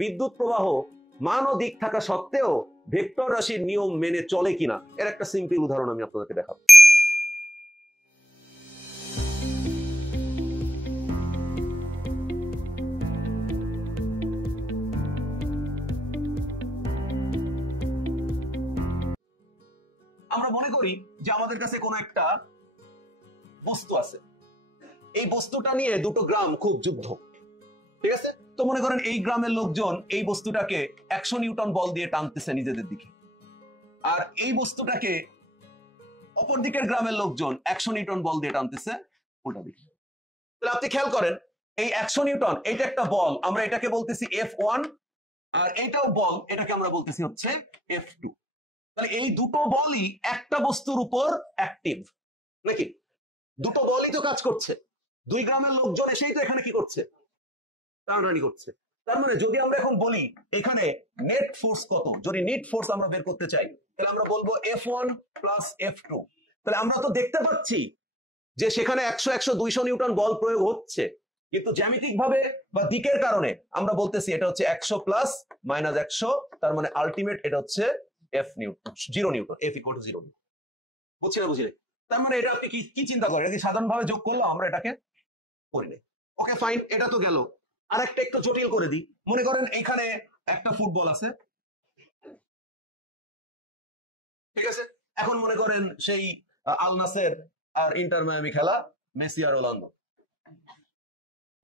বিদ্যুৎ প্রবাহ মান ও দিক থাকা সত্ত্বেও ভেক্টর রাশির নিয়ম মেনে চলে কিনা এর একটা সিম্পল উদাহরণ আমি আপনাদেরকে দেখাবো। আমরা মনে করি যে আমাদের কাছে কোনো একটা বস্তু আছে, এই বস্তুটা নিয়ে দুটো গ্রাম খুব যুদ্ধ, ঠিক আছে? তো মনে করেন এই গ্রামের লোকজন এই বস্তুটাকে 100 নিউটন বল দিয়ে টানতেছে নিজেদের দিকে, আর এই বস্তুটাকে অপর দিকের গ্রামের লোকজন 100 নিউটন বল দিয়ে টানতেছে উল্টা দিকে। তাহলে আপনি খেয়াল করেন এই 100 নিউটন এইটা একটা বল, আমরা এটাকে বলতেছি F1, আর এইটাও বল, এটাকে আমরা বলতেছি হচ্ছে F2। তাহলে এই দুটো বলই একটা বস্তুর উপর অ্যাক্টিভ, নাকি? দুটো বলই তো কাজ করছে, দুই গ্রামের লোকজন এসেই তো এখানে কি করছে, টানাটানি করছে। তার মানে যদি আমরা এখন বলি এখানে নেট ফোর্স কত, যদি নেট ফোর্স আমরা বের করতে চাই তাহলে আমরা বলবো F1 প্লাস F2। তাহলে আমরা তো দেখতে পাচ্ছি যে সেখানে 100 100 200 নিউটন বল প্রয়োগ হচ্ছে, কিন্তু জ্যামিতিক ভাবে বা দিকের কারণে আমরা বলতেছি এটা হচ্ছে 100 প্লাস মাইনাস 100, তার মানে আলটিমেট এটা হচ্ছে F Newton, 0 Newton, F equal to 0। বুঝলে? তার মানে এটা আপনি কি চিন্তা করেন, এটা কি সাধারণভাবে যোগ করলাম, আমরা এটাকে করি নাই। ওকে ফাইন, এটা তো গেল। আর একটা একটু জটিল করে দিই, মনে করেন এখানে একটা ফুটবল আছে, ঠিক আছে? এখন মনে করেন সেই আল নাসের আর ইন্টার মায়ামি খেলা, মেসি আর রোনালদো।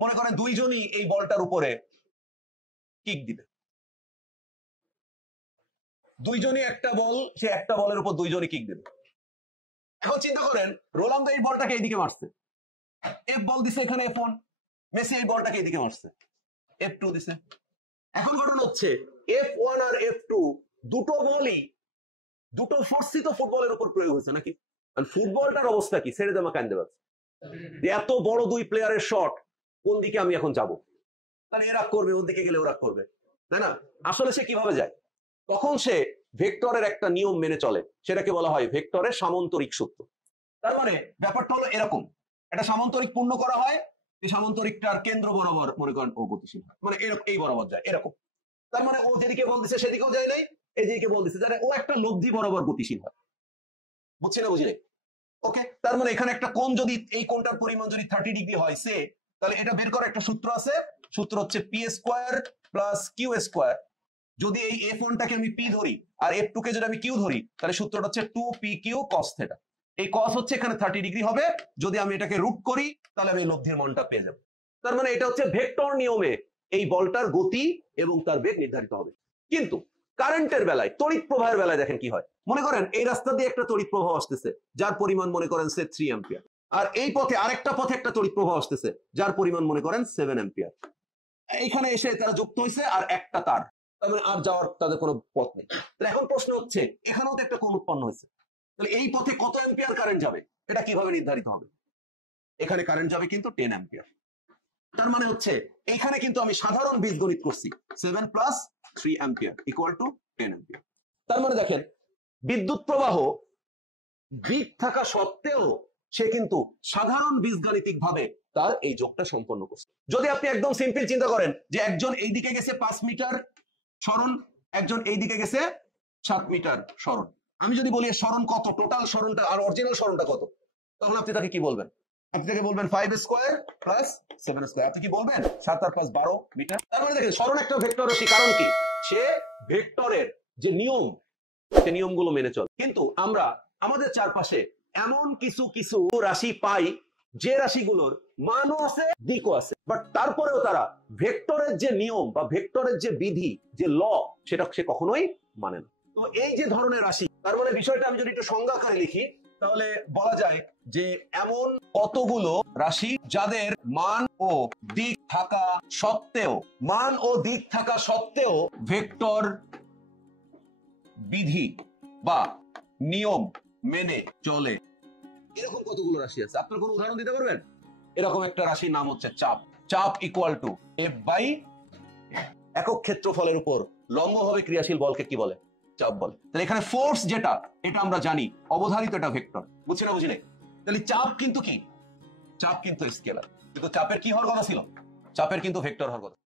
মনে করেন দুইজনই এই বলটার উপরে কিক দিবে, দুইজনই একটা বল, সে একটা বলের উপর দুইজনই কিক দেবে। এখন চিন্তা করেন রোনালদো এই বলটাকে এইদিকে মারছে, F বল দিছে এখানে F1, মেসি এই বলটাকে এইদিকে মারছে, F2 দিছে। এখন ঘটনা হচ্ছে F1 আর F2 দুটো বলই, দুটো ফোর্সই তো ফুটবলের উপর প্রয়োগ হয়েছে, নাকি? ফুটবলটার অবস্থা কি, ছেড়ে দেওয়া কান্দে পাচ্ছে, এত বড় দুই প্লেয়ারের শট, কোন দিকে আমি এখন যাব? তাহলে এরা করবে, ওর দিকে গেলে ওরা করবে, তাই না? আসলে সে কিভাবে যায়? তখন সে ভেক্টরের একটা নিয়ম মেনে চলে, সেটাকে বলা হয় ভেক্টরের সামান্তরিক সূত্র। তার মানে ব্যাপারটা হলো এরকম, একটা সামান্তরিক পূর্ণ করা হয়, এই সামান্তরিকটার কেন্দ্র বরাবর মনে করেন ও গতিশীল, মানে এই বরাবর যায় এরকম। তার মানে ও যেদিকে বল দিচ্ছে সেদিকেও যায় নাই, এদিকে বল দিচ্ছে ও একটা লব্ধি বরাবর গতিশীল হয়। বুঝলে? ওকে, তার মানে এখানে একটা কোণ, যদি এই কোণটার পরিমাণ যদি 30 ডিগ্রি হয় সে, তাহলে এটা বের করার একটা সূত্র আছে, সূত্র হচ্ছে P square plus Q square. যদি এই F1 টাকে আমি পি ধরি আর F2 কে যদি আমি কিউ ধরি, তাহলে সূত্রটা হচ্ছে 2pq cos θ। এই cos হচ্ছে এখানে 30 ডিগ্রি হবে, যদি আমি এটাকে রুট করি তাহলে আমি লব্ধির মানটা পেয়ে যাব। তার মানে এটা হচ্ছে ভেক্টর নিয়মে এই বলটার গতি এবং তার বেগ নির্ধারিত হবে। কিন্তু কারেন্টের বেলায়, তড়িৎ প্রবাহের বেলায় দেখেন কি হয়। মনে করেন এই রাস্তা দিয়ে একটা তড়িৎ প্রবাহ আসতেছে যার পরিমাণ মনে করেন সে 3 অ্যাম্পিয়ার, আর এই পথে আরেকটা পথে একটা তড়িৎ প্রবাহ আসতেছে যার পরিমাণ মনে করেন 7 অ্যাম্পিয়ার। এইখানে এসে তারা যুক্ত হয়েছে আর একটা তার, তার মানে আর যাওয়ার তাদের কোনো পথ নেই। তাহলে এখন প্রশ্ন হচ্ছে এখানেও তো একটা কোণ উৎপন্ন হয়েছে, তাহলে এই পথে কত অ্যাম্পিয়ার কারেন্ট যাবে এটা কিভাবে নির্ধারিত হবে? এখানে কারেন্ট যাবে কিন্তু 10 অ্যাম্পিয়ার। তার মানে হচ্ছে এখানে কিন্তু আমি সাধারণ বীজগণিত করছি, 7 plus 3 ampere equal to 10 ampere. তার মানে দেখেন বিদ্যুৎ প্রবাহ দিক থাকা সত্ত্বেও সে কিন্তু সাধারণ বীজগাণিতিক ভাবে তার এই যোগটা সম্পন্ন করছে। যদি আপনি একদম সিম্পল চিন্তা করেন যে একজন এই দিকে গেছে 5 মিটার সরণ, একজন এই দিকে গেছে 7 মিটার সরণ, আমি যদি বলি সরণ কত, টোটাল সরণটা আর অরিজিনাল সরণটা কত, তখন আপনি তাকে কি বলবেন? আপনি তাকে বলবেন 5 স্কয়ার প্লাস 7 স্কয়ার। আপনি কি বলবেন 7 আর 5 12 মিটার। তার মানে দেখেন সরণ একটা ভেক্টর রাশি, কারণ কি সে ভেক্টরের যে নিয়ম, সে নিয়মগুলো মেনে চলে। কিন্তু আমরা আমাদের চারপাশে এমন কিছু কিছু রাশি পাই যে রাশিগুলোর মানও আছে দিকও আছে, বাট তারপরেও তারা ভেক্টরের যে নিয়ম বা ভেক্টরের যে বিধি, যে ল, সেটা সে কখনোই মানে না। তো এই যে ধরনের রাশি, তার মানে বিষয়টা আমি যদি একটু সংজ্ঞা আকারে লিখি তাহলে বলা যায় যে এমন কতগুলো রাশি যাদের মান ও দিক থাকা সত্ত্বেও ভেক্টর বিধি বা নিয়ম মেনে চলে, এরকম কতগুলো রাশি আছে। আপনার কোন উদাহরণ দিতে পারবেন? এরকম একটা রাশির নাম হচ্ছে চাপ। চাপ ইকুয়াল টু F বাই একক ক্ষেত্রফলের উপর লম্বভাবে ক্রিয়াশীল বলকে কি বলে? চাপ বলে। তাহলে এখানে ফোর্স যেটা, এটা আমরা জানি অবধারিত এটা ভেক্টর। বুঝলে? তাহলে চাপ কিন্তু কি? চাপ কিন্তু স্কেলার, কিন্তু চাপের কি হওয়ার কথা ছিল? চাপের কিন্তু ভেক্টর হওয়ার কথা।